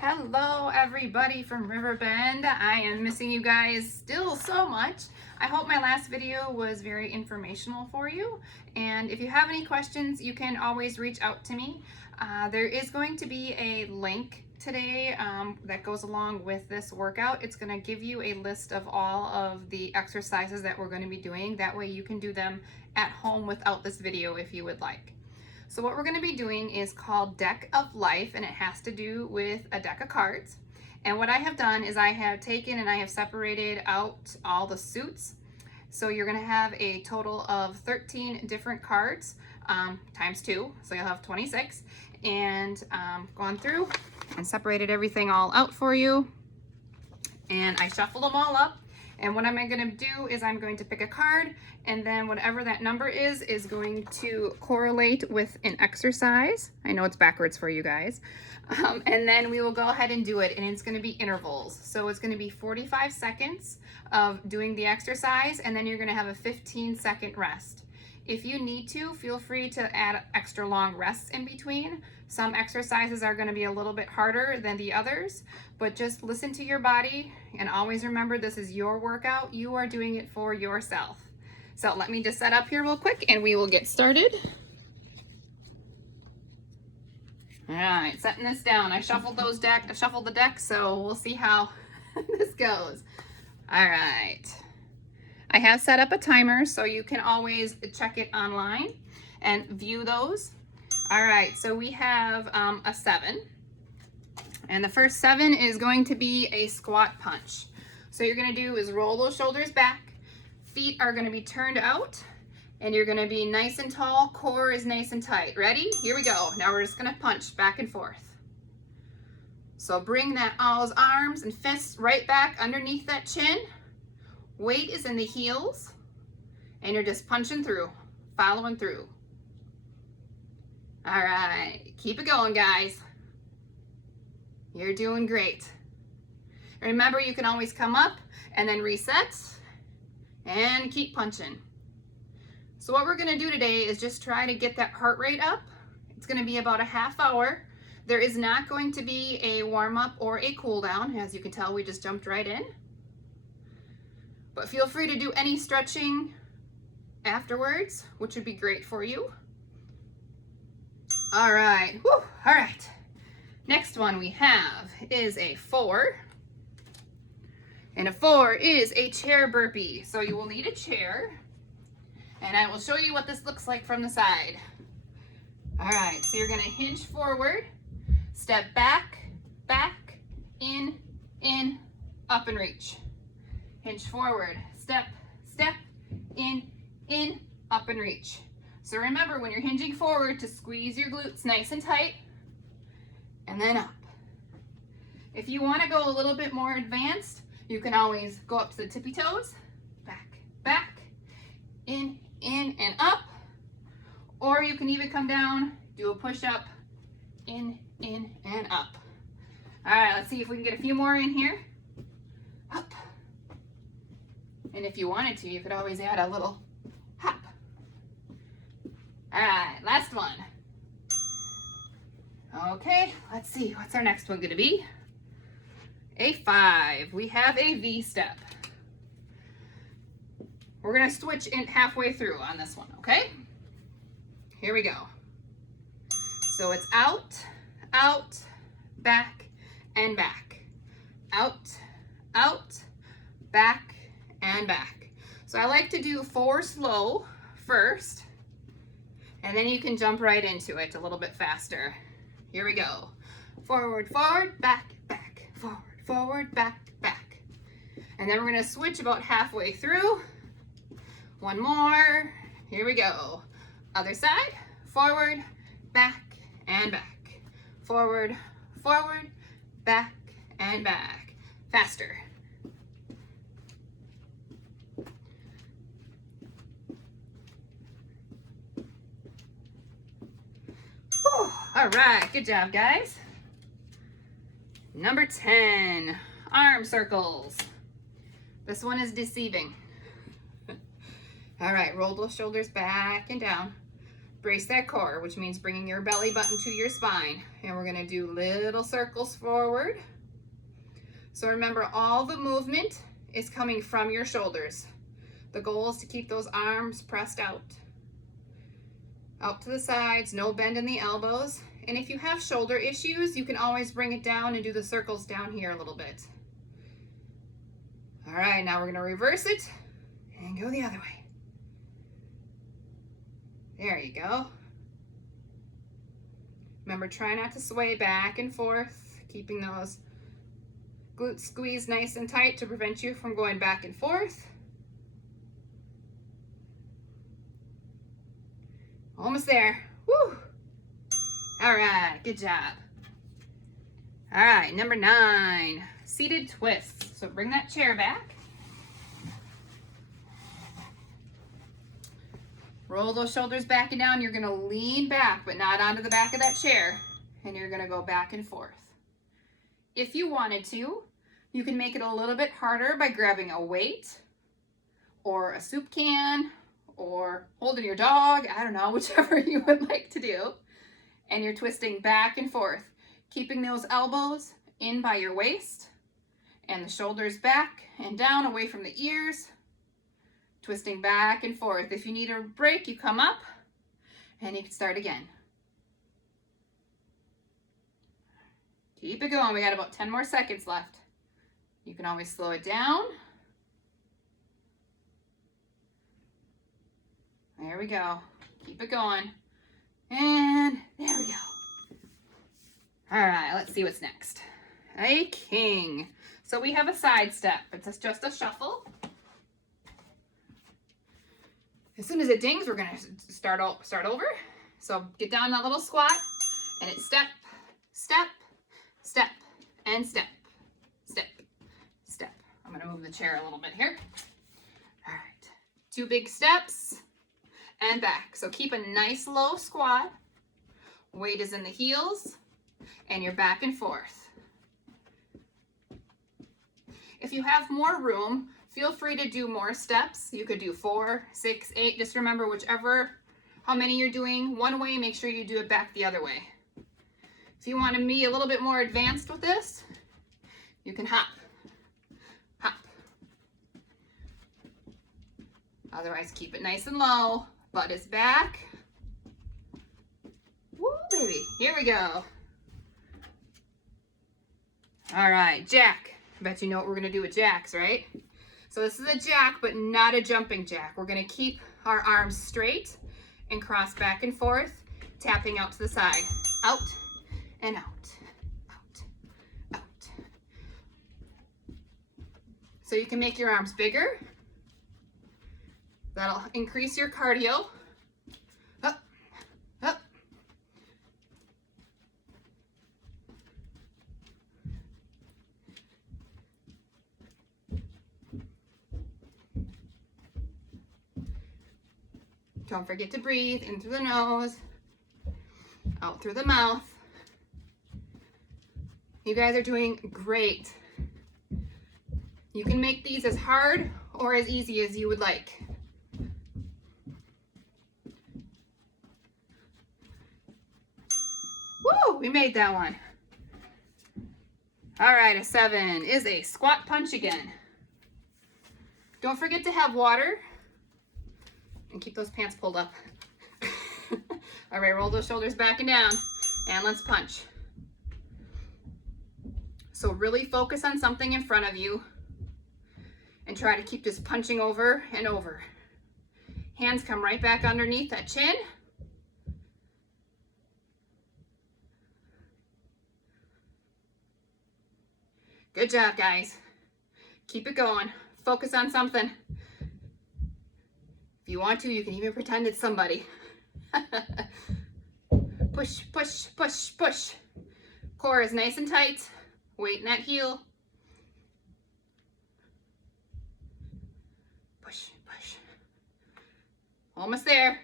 Hello everybody from Riverbend. I am missing you guys still so much. I hope my last video was very informational for you, and if you have any questions you can always reach out to me. There is going to be a link today that goes along with this workout. It's going to give you a list of all of the exercises that we're going to be doing. That way you can do them at home without this video if you would like. So what we're going to be doing is called Deck of Life, and it has to do with a deck of cards. And what I have done is I have taken and I have separated out all the suits. So you're going to have a total of 13 different cards times 2, so you'll have 26. And gone through and separated everything all out for you. And I shuffled them all up. And what am I going to do is I'm going to pick a card, and then whatever that number is going to correlate with an exercise. I know it's backwards for you guys. And then we will go ahead and do it, and it's going to be intervals. So it's going to be 45 seconds of doing the exercise, and then you're going to have a 15-second rest. If you need to, feel free to add extra long rests in between. Some exercises are going to be a little bit harder than the others, but just listen to your body and always remember this is your workout. You are doing it for yourself. So let me just set up here real quick and we will get started. All right, setting this down. I shuffled the deck, so we'll see how this goes. All right. I have set up a timer so you can always check it online and view those. All right, so we have a 7. And the first 7 is going to be a squat punch. So you're going to do is roll those shoulders back. Feet are going to be turned out. And you're going to be nice and tall. Core is nice and tight. Ready? Here we go. Now we're just going to punch back and forth. So bring all those arms and fists right back underneath that chin. Weight is in the heels. And you're just punching through, following through. All right, keep it going, guys. You're doing great. Remember, you can always come up and then reset and keep punching. So what we're gonna do today is just try to get that heart rate up. It's gonna be about a half hour. There is not going to be a warm up or a cool down. As you can tell, we just jumped right in. But feel free to do any stretching afterwards, which would be great for you. All right, whew, all right. Next one we have is a 4. And a 4 is a chair burpee. So you will need a chair. And I will show you what this looks like from the side. All right, so you're gonna hinge forward, step back, back, in, up and reach. Hinge forward, step, in, up and reach. So remember, when you're hinging forward, to squeeze your glutes nice and tight, and then up. If you want to go a little bit more advanced, you can always go up to the tippy toes, back, in, and up. Or you can even come down, do a push-up, in, and up. All right, let's see if we can get a few more in here. Up. And if you wanted to, you could always add a little hop. All right, last one. Okay, let's see, what's our next one gonna be? A 5, we have a V step. We're gonna switch in halfway through on this one, okay? Here we go. So it's out, back, and back. Out, back, and back. So I like to do 4 slow first, and then you can jump right into it a little bit faster. Here we go. Forward, back, forward, back. And then we're gonna switch about halfway through. One more. Here we go. Other side. Forward, back, and back. Forward, back, and back. Faster. Whew. All right, good job, guys. Number 10, arm circles. This one is deceiving. All right, roll those shoulders back and down. brace that core, which means bringing your belly button to your spine. And we're gonna do little circles forward. So remember, all the movement is coming from your shoulders. The goal is to keep those arms pressed out to the sides, no bend in the elbows. And if you have shoulder issues, you can always bring it down and do the circles down here a little bit. All right, now we're gonna reverse it and go the other way. There you go. Remember, try not to sway back and forth, keeping those glutes squeezed nice and tight to prevent you from going back and forth. Almost there. Woo! All right, good job. All right, number 9, seated twists. So bring that chair back. Roll those shoulders back and down. You're gonna lean back, but not onto the back of that chair. And you're gonna go back and forth. If you wanted to, you can make it a little bit harder by grabbing a weight or a soup can or holding your dog. I don't know, whichever you would like to do. And you're twisting back and forth, keeping those elbows in by your waist and the shoulders back and down away from the ears. Twisting back and forth. If you need a break, you come up and you can start again. Keep it going. We got about 10 more seconds left. You can always slow it down. There we go. Keep it going. And there we go. All right, let's see what's next. A king. So we have a side step. It's just a shuffle. As soon as it dings, we're gonna start over. So get down that little squat, and it's step, step, step, and step, step, step. I'm gonna move the chair a little bit here. All right, 2 big steps, and back. So keep a nice low squat. Weight is in the heels, and you're back and forth. If you have more room, feel free to do more steps. You could do 4, 6, 8. Just remember, how many you're doing one way, make sure you do it back the other way. If you want to be a little bit more advanced with this, you can hop, hop. Otherwise, keep it nice and low. Butt is back. Woo, baby. Here we go. All right, jack. I bet you know what we're going to do with jacks, right? So this is a jack, but not a jumping jack. We're gonna keep our arms straight and cross back and forth, tapping out to the side. Out and out, out, out. So you can make your arms bigger. That'll increase your cardio. Up, up. Don't forget to breathe in through the nose, out through the mouth. You guys are doing great. You can make these as hard or as easy as you would like. Woo, we made that one. All right, a 7 is a squat punch again. Don't forget to have water. And keep those pants pulled up. All right, roll those shoulders back and down, and let's punch. So really focus on something in front of you and try to keep this punching over and over. Hands come right back underneath that chin. Good job, guys. Keep it going. Focus on something. If you want to, you can even pretend it's somebody. Push, push, push, push. Core is nice and tight. Weight in that heel. Push, push. Almost there.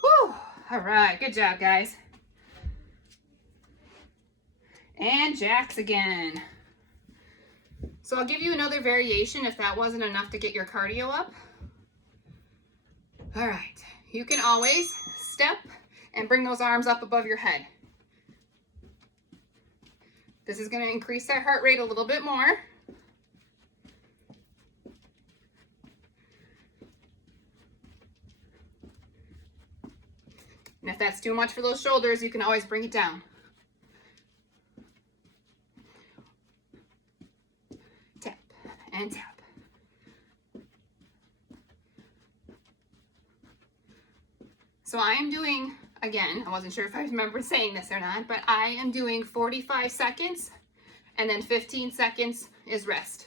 Whew. All right, good job, guys. And jacks again. So I'll give you another variation if that wasn't enough to get your cardio up. All right, you can always step and bring those arms up above your head. This is going to increase that heart rate a little bit more. And if that's too much for those shoulders, you can always bring it down. Tap and tap. So I am doing, again, I wasn't sure if I remember saying this or not, but I am doing 45 seconds and then 15 seconds is rest.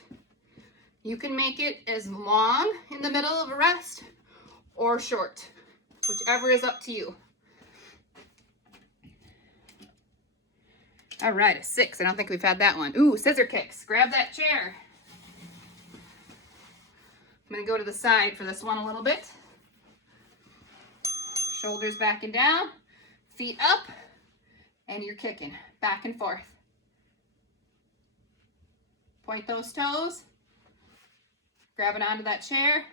You can make it as long in the middle of a rest or short, whichever is up to you. All right, a 6. I don't think we've had that one. Ooh, scissor kicks. Grab that chair. I'm gonna go to the side for this one a little bit. Shoulders back and down, feet up, and you're kicking back and forth. Point those toes, grab it onto that chair.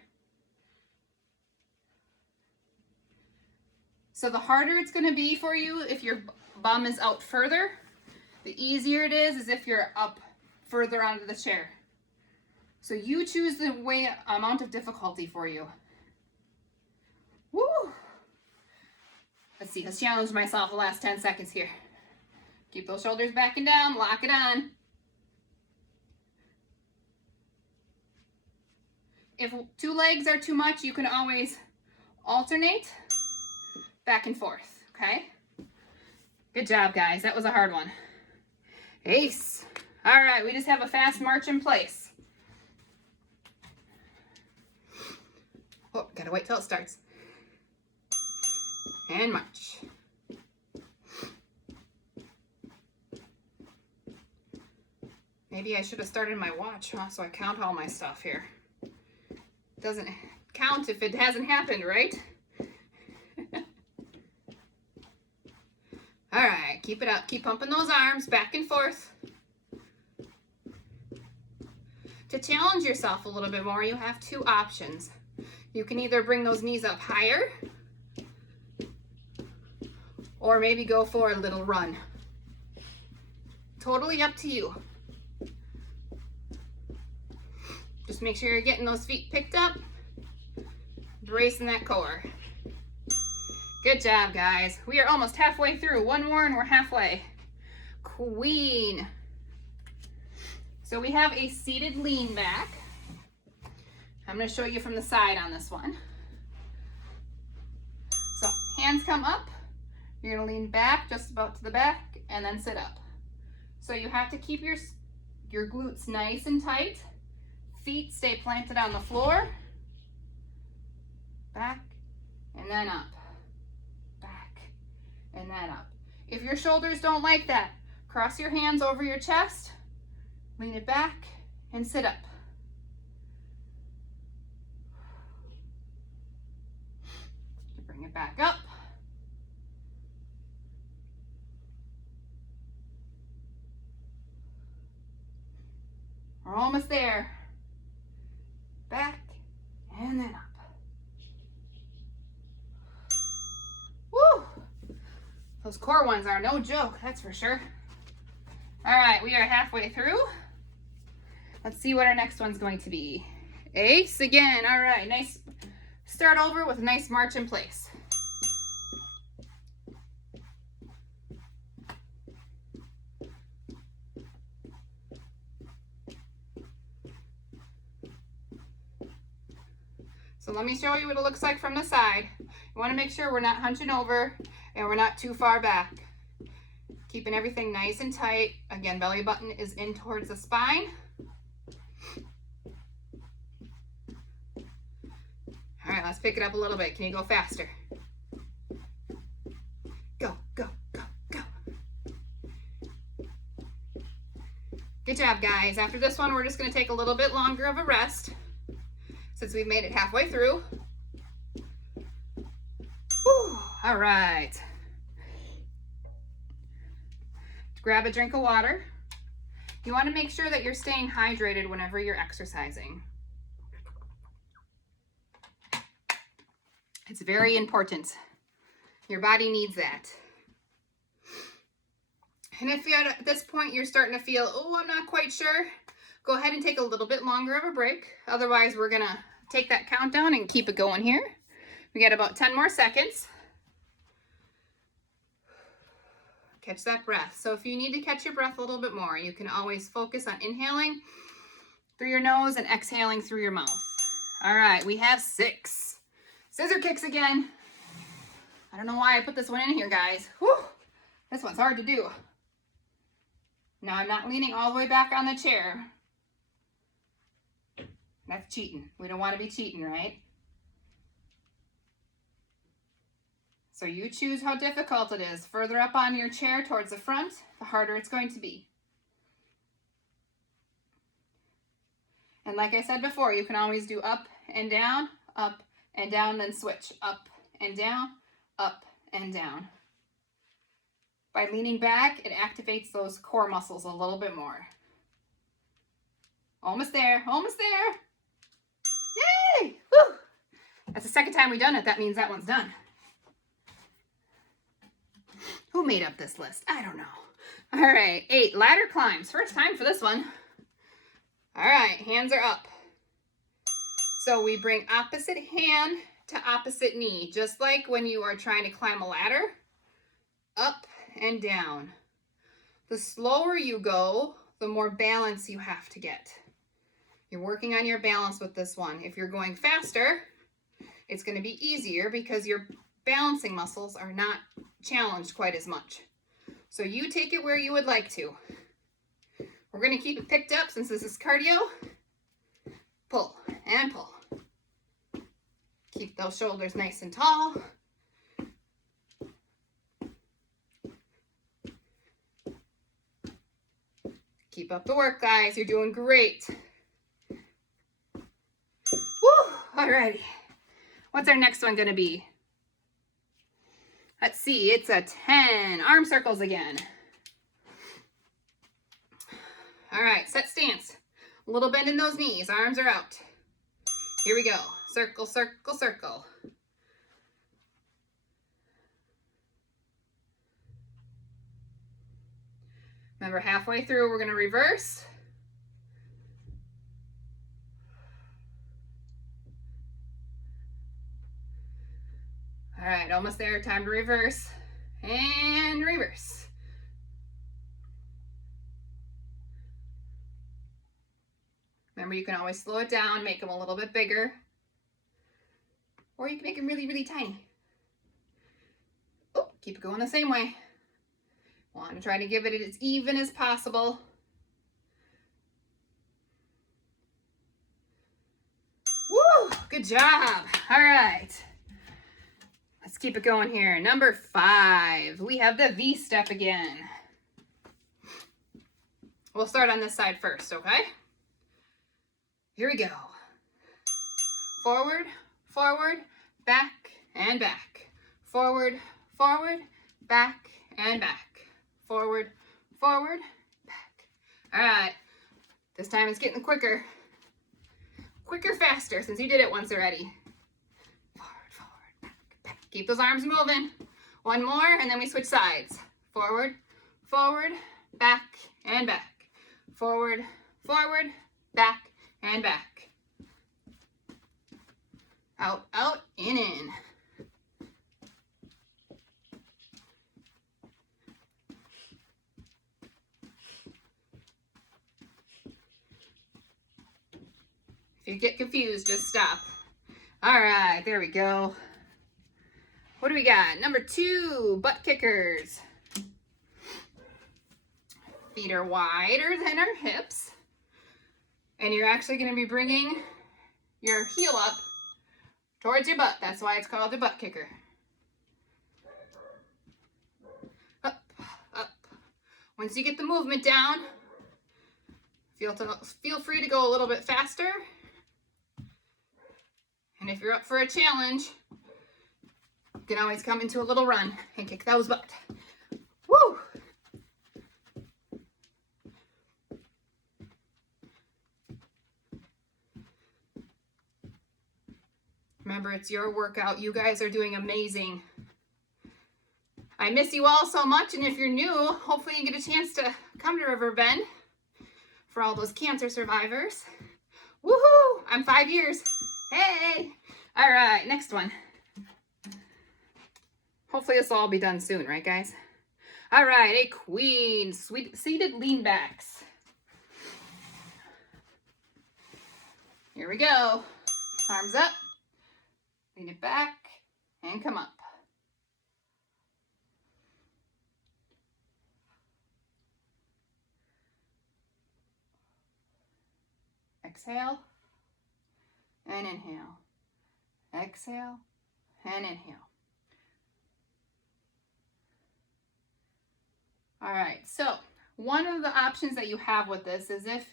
So the harder it's gonna be for you if your bum is out further, the easier it is if you're up further onto the chair. So you choose the amount of difficulty for you. Woo! Let's see, let's challenge myself the last 10 seconds here. Keep those shoulders back and down, lock it on. If 2 legs are too much, you can always alternate back and forth, okay? Good job, guys. That was a hard one. Ace. All right, we just have a fast march in place. Oh, gotta wait till it starts. And march. Maybe I should have started my watch, huh? So I count all my stuff here. Doesn't count if it hasn't happened, right? All right, keep it up. Keep pumping those arms back and forth. To challenge yourself a little bit more, you have 2 options. You can either bring those knees up higher, or maybe go for a little run. Totally up to you. Just make sure you're getting those feet picked up, bracing that core. Good job, guys. We are almost halfway through. 1 more and we're halfway. Queen. So we have a seated lean back. I'm going to show you from the side on this one. So hands come up. You're going to lean back just about to the back and then sit up. So you have to keep your glutes nice and tight. Feet stay planted on the floor. Back and then up. Back and then up. If your shoulders don't like that, cross your hands over your chest, lean it back and sit up. Bring it back up. We're almost there. Back and then up. Woo! Those core ones are no joke, that's for sure. All right, we are halfway through. Let's see what our next one's going to be. Ace again. All right, nice. Start over with a nice march in place. So let me show you what it looks like from the side. You want to make sure we're not hunching over and we're not too far back. Keeping everything nice and tight. Again, belly button is in towards the spine. All right, let's pick it up a little bit. Can you go faster? Go, go, go, go. Good job, guys. After this one, we're just going to take a little bit longer of a rest since we've made it halfway through. Whew. All right. Grab a drink of water. You want to make sure that you're staying hydrated whenever you're exercising. It's very important. Your body needs that. And if you're at this point, you're starting to feel, oh, I'm not quite sure, go ahead and take a little bit longer of a break. Otherwise, we're gonna take that countdown and keep it going here. We got about 10 more seconds. Catch that breath. So if you need to catch your breath a little bit more, you can always focus on inhaling through your nose and exhaling through your mouth. All right, we have 6. Scissor kicks again. I don't know why I put this one in here, guys. Whew, this one's hard to do. Now I'm not leaning all the way back on the chair. That's cheating. We don't want to be cheating, right? So you choose how difficult it is. Further up on your chair towards the front, the harder it's going to be. And like I said before, you can always do up and down, then switch. Up and down, up and down. By leaning back, it activates those core muscles a little bit more. Almost there, almost there. Yay! Woo! That's the second time we've done it. That means that one's done. Who made up this list? I don't know. All right, 8, ladder climbs. First time for this one. All right, hands are up. So we bring opposite hand to opposite knee, just like when you are trying to climb a ladder. Up and down. The slower you go, the more balance you have to get. You're working on your balance with this one. If you're going faster, it's going to be easier because your balancing muscles are not challenged quite as much. So you take it where you would like to. We're going to keep it picked up since this is cardio. Pull and pull. Keep those shoulders nice and tall. Keep up the work, guys. You're doing great. Woo! Alrighty. What's our next one going to be? Let's see. It's a 10. Arm circles again. All right. Set stance. A little bend in those knees. Arms are out. Here we go. Circle, circle, circle. Remember, halfway through, we're going to reverse. All right, almost there. Time to reverse. And reverse. Remember, you can always slow it down, make them a little bit bigger. Or you can make them really, really tiny. Oh, keep it going the same way. Want to try to give it as even as possible. Woo! Good job. All right. Let's keep it going here. Number 5. We have the V step again. We'll start on this side first, okay? Here we go. Forward, forward, back, and back. Forward, forward, back, and back. Forward, forward, back. All right. This time it's getting quicker. Quicker, faster, since you did it once already. Forward, forward, back, back. Keep those arms moving. One more, and then we switch sides. Forward, forward, back, and back. Forward, forward, back, and back. Out, out, in. If you get confused, just stop. All right, there we go. What do we got? Number 2, butt kickers. Feet are wider than our hips. And you're actually going to be bringing your heel up towards your butt. That's why it's called the butt kicker. Up, up. Once you get the movement down, feel free to go a little bit faster. And if you're up for a challenge, you can always come into a little run and kick those butt. Woo! Remember, it's your workout. You guys are doing amazing. I miss you all so much, and if you're new, hopefully you get a chance to come to Riverbend for all those cancer survivors. Woohoo! I'm 5 years. Hey! All right, next one. Hopefully this will all be done soon, right, guys? All right, a queen, seated lean backs. Here we go. Arms up, lean it back, and come up. Exhale and inhale. Exhale and inhale. All right, so one of the options that you have with this is if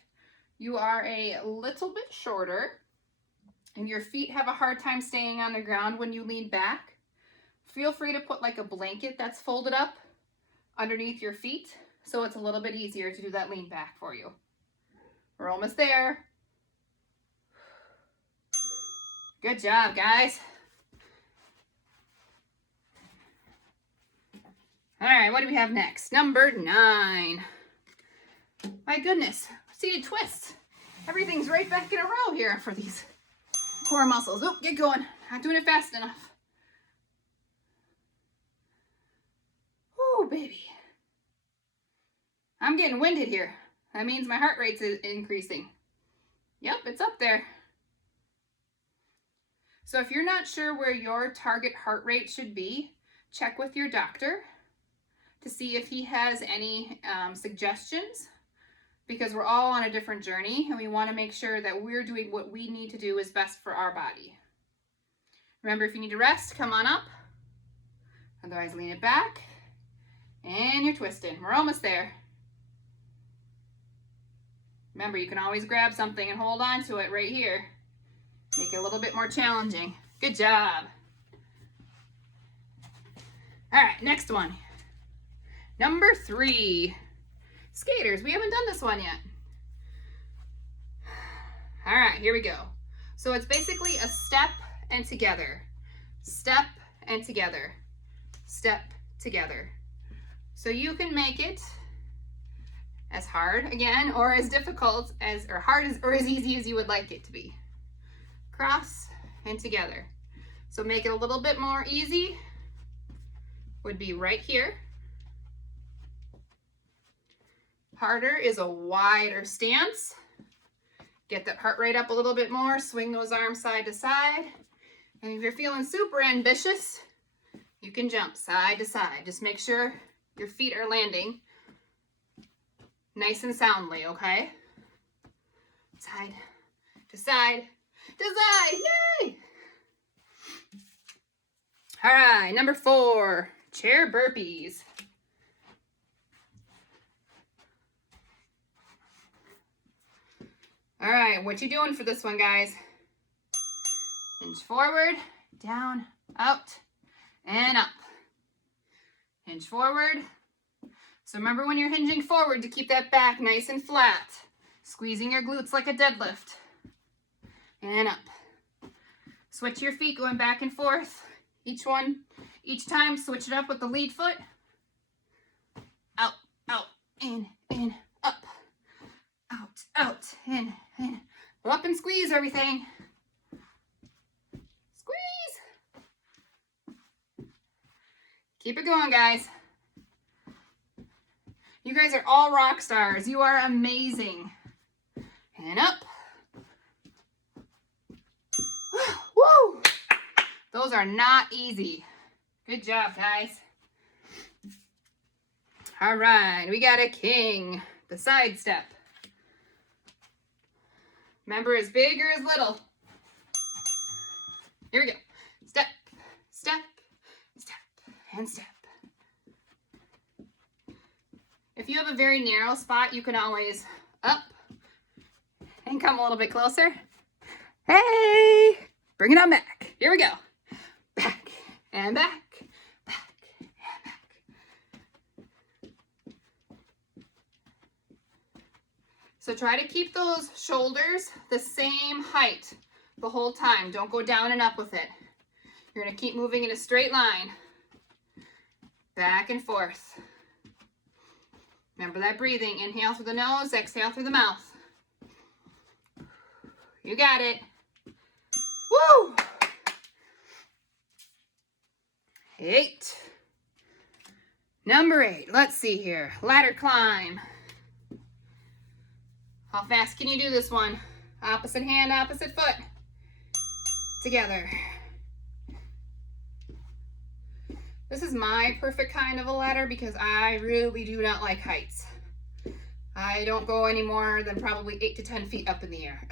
you are a little bit shorter and your feet have a hard time staying on the ground when you lean back, feel free to put like a blanket that's folded up underneath your feet so it's a little bit easier to do that lean back for you. We're almost there. Good job, guys. All right, what do we have next? Number 9. My goodness, seated twists. Everything's right back in a row here for these core muscles. Oh, get going. Not doing it fast enough. Oh, baby. I'm getting winded here. That means my heart rate's increasing. Yep, it's up there. So if you're not sure where your target heart rate should be, check with your doctor to see if he has any suggestions, because we're all on a different journey and we want to make sure that we're doing what we need to do is best for our body. Remember, if you need to rest, come on up. Otherwise, lean it back and you're twisting. We're almost there. Remember, you can always grab something and hold on to it right here. Make it a little bit more challenging. Good job. All right, next one. Number 3, skaters. We haven't done this one yet. All right, here we go. So it's basically a step and together, step and together, step together. So you can make it as hard again, or as difficult as, or hard as, or as easy as you would like it to be. Cross and together. So make it a little bit more easy would be right here. Harder is a wider stance. Get that heart rate up a little bit more. Swing those arms side to side. And if you're feeling super ambitious, you can jump side to side. Just make sure your feet are landing nice and soundly, okay? Side to side to side. Yay! All right, number 4, chair burpees. All right, what you doing for this one, guys? Hinge forward, down, out, and up. Hinge forward. So remember when you're hinging forward to keep that back nice and flat. Squeezing your glutes like a deadlift. And up. Switch your feet going back and forth. Each time, switch it up with the lead foot. Out, out, in, up. Out, out, in. Up and squeeze everything. Squeeze. Keep it going, guys. You guys are all rock stars. You are amazing. And up. Woo! Those are not easy. Good job, guys. All right, we got a king. The side step. Remember, as big or as little. Here we go. Step, step, step, and step. If you have a very narrow spot, you can always up and come a little bit closer. Hey! Bring it on back. Here we go. Back and back, back and back. So try to keep those shoulders the same height the whole time. Don't go down and up with it. You're going to keep moving in a straight line. Back and forth. Remember that breathing. Inhale through the nose, exhale through the mouth. You got it. Woo! 8. Number 8. Let's see here. Ladder climb. How fast can you do this one? Opposite hand, opposite foot. Together. This is my perfect kind of a ladder because I really do not like heights. I don't go any more than probably 8 to 10 feet up in the air.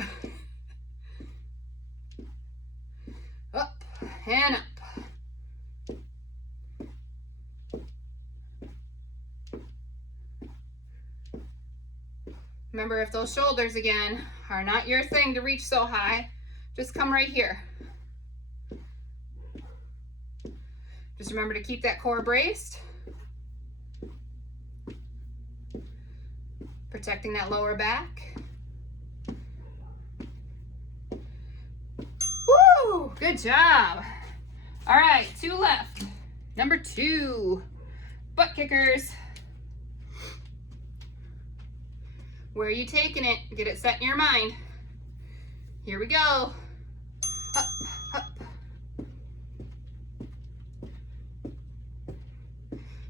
Up and up. Remember, if those shoulders again are not your thing to reach so high, just come right here. Just remember to keep that core braced. Protecting that lower back. Woo! Good job. All right, 2 left. Number 2, butt kickers. Where are you taking it? Get it set in your mind. Here we go. Up, up.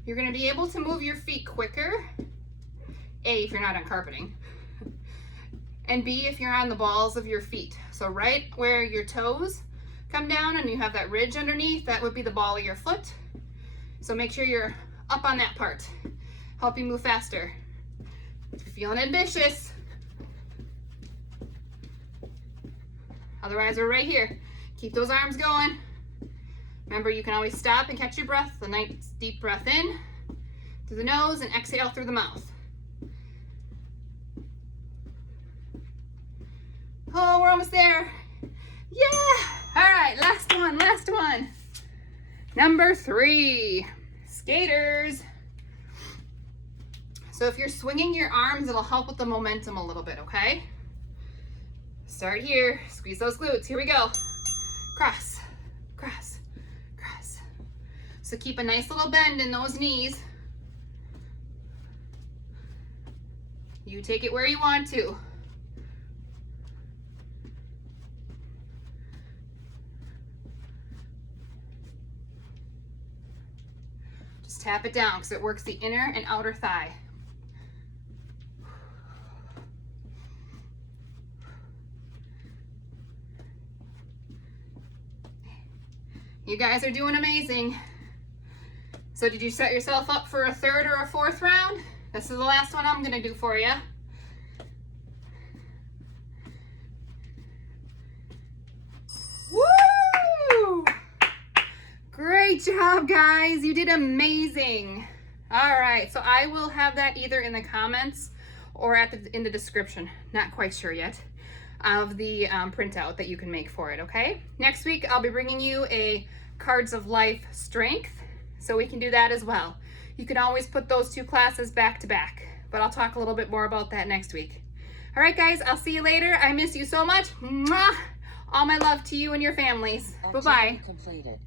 You're going to be able to move your feet quicker. A, if you're not on carpeting. And B, if you're on the balls of your feet. So right where your toes come down and you have that ridge underneath, that would be the ball of your foot. So make sure you're up on that part. Help you move faster. If you're feeling ambitious. Otherwise, we're right here. Keep those arms going. Remember, you can always stop and catch your breath. A nice deep breath in through the nose and exhale through the mouth. Oh, we're almost there. Yeah! All right, last one. Number 3, skaters. So if you're swinging your arms, it'll help with the momentum a little bit, okay? Start here, squeeze those glutes. Here we go. Cross, cross, cross. So keep a nice little bend in those knees. You take it where you want to. Just tap it down because it works the inner and outer thigh. You guys are doing amazing. So did you set yourself up for a 3rd or a 4th round? This is the last one I'm gonna do for you. Woo! Great job, guys. You did amazing. All right, so I will have that either in the comments or in the description. Not quite sure yet. Of the printout that you can make for it, okay? Next week, I'll be bringing you a Cards of Life Strength, so we can do that as well. You can always put those 2 classes back to back, but I'll talk a little bit more about that next week. All right, guys, I'll see you later. I miss you so much. Mwah! All my love to you and your families. Bye-bye. Completed.